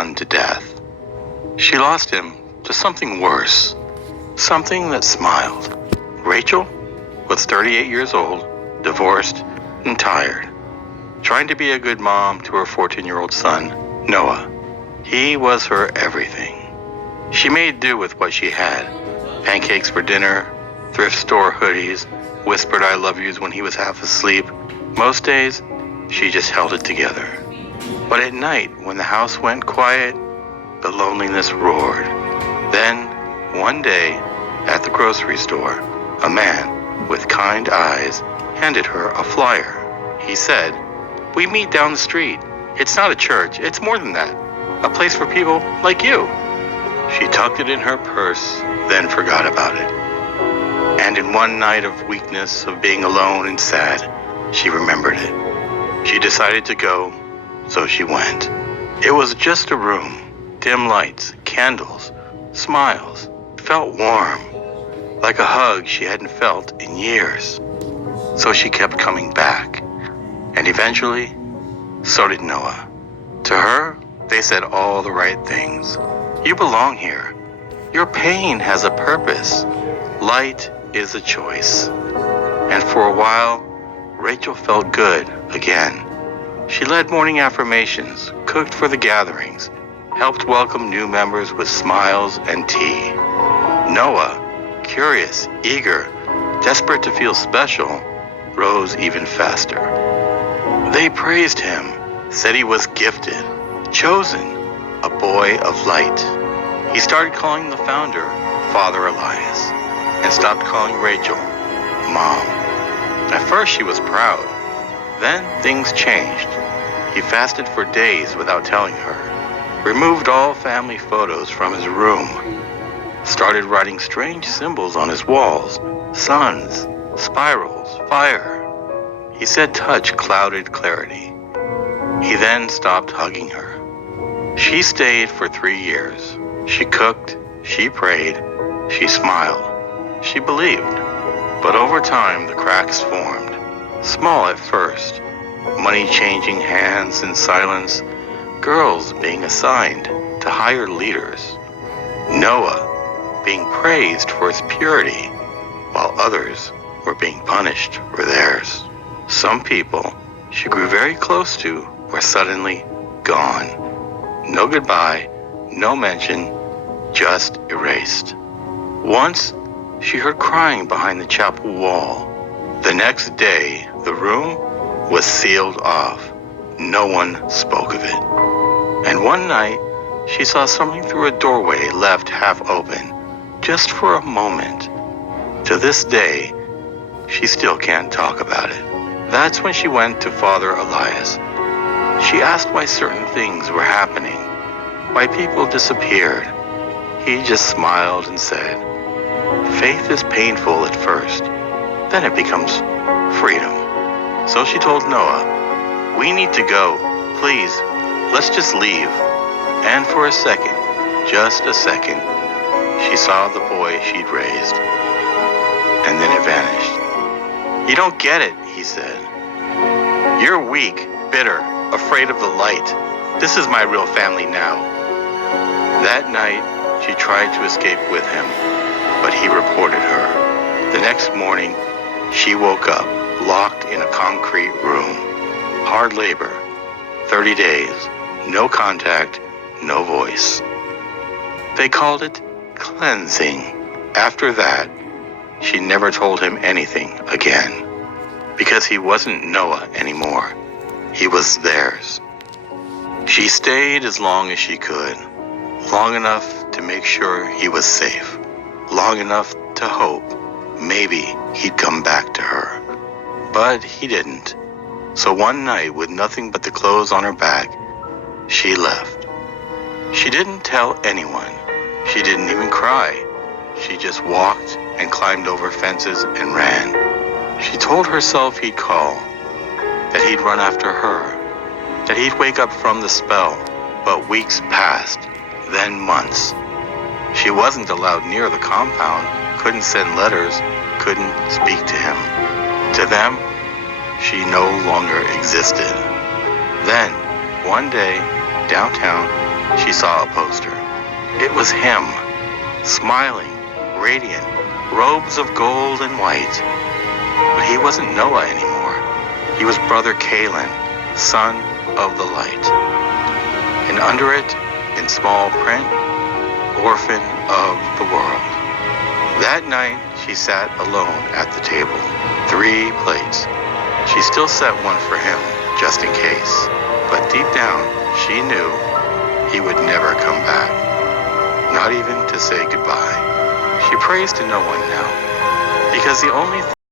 son to death. She lost him to something worse, something that smiled. Rachel was 38 years old, divorced, and tired, trying to be a good mom to her 14-year-old son, Noah. He was her everything. She made do with what she had. Pancakes for dinner, thrift store hoodies, whispered I love yous when he was half asleep. Most days, she just held it together. But at night, when the house went quiet, the loneliness roared. Then, one day, at the grocery store, a man with kind eyes handed her a flyer. He said, "We meet down the street. It's not a church, it's more than that. A place for people like you." She tucked it in her purse, then forgot about it. And in one night of weakness, of being alone and sad, she remembered it. She decided to go, so she went. It was just a room, dim lights, candles, smiles. It felt warm, like a hug she hadn't felt in years. So she kept coming back. And eventually, so did Noah. To her, they said all the right things. You belong here. Your pain has a purpose. Light is a choice. And for a while, Rachel felt good again. She led morning affirmations, cooked for the gatherings, helped welcome new members with smiles and tea. Noah, curious, eager, desperate to feel special, rose even faster. They praised him, said he was gifted, chosen, a boy of light. He started calling the founder Father Elias and stopped calling Rachel Mom. At first she was proud. Then things changed. He fasted for days without telling her, removed all family photos from his room, started writing strange symbols on his walls, suns, spirals, fire. He said touch clouded clarity. He then stopped hugging her. She stayed for 3 years. She cooked, she prayed, she smiled, she believed. But over time, the cracks formed. Small at first, money changing hands in silence, girls being assigned to higher leaders, Noah being praised for his purity, while others were being punished for theirs. Some people she grew very close to were suddenly gone. No goodbye, no mention, just erased. Once, she heard crying behind the chapel wall. The next day, the room was sealed off. No one spoke of it. And one night, she saw something through a doorway left half open, just for a moment. To this day, she still can't talk about it. That's when she went to Father Elias. She asked why certain things were happening, why people disappeared. He just smiled and said, "Faith is painful at first, then it becomes freedom." So she told Noah, "We need to go. Please, let's just leave." And for a second, just a second, she saw the boy she'd raised. And then it vanished. "You don't get it," he said. "You're weak, bitter, afraid of the light. This is my real family now." That night, she tried to escape with him, but he reported her. The next morning, she woke up, locked in a concrete room. Hard labor, 30 days, no contact, no voice. They called it cleansing. After that, she never told him anything again, because he wasn't Noah anymore. He was theirs. She stayed as long as she could, long enough to make sure he was safe, long enough to hope maybe he'd come back to her. But he didn't. So one night, with nothing but the clothes on her back, she left. She didn't tell anyone. She didn't even cry. She just walked and climbed over fences and ran. She told herself he'd call, that he'd run after her, that he'd wake up from the spell. But weeks passed, then months. She wasn't allowed near the compound, couldn't send letters, couldn't speak to him. To them, she no longer existed. Then, one day, downtown, she saw a poster. It was him, smiling, radiant, robes of gold and white. But he wasn't Noah anymore. He was Brother Kalen, son of the light. And under it, in small print, orphan of the world. That night, she sat alone at the table, 3 plates. She still set one for him, just in case. But deep down, she knew he would never come back, not even to say goodbye. She prays to no one now, because the only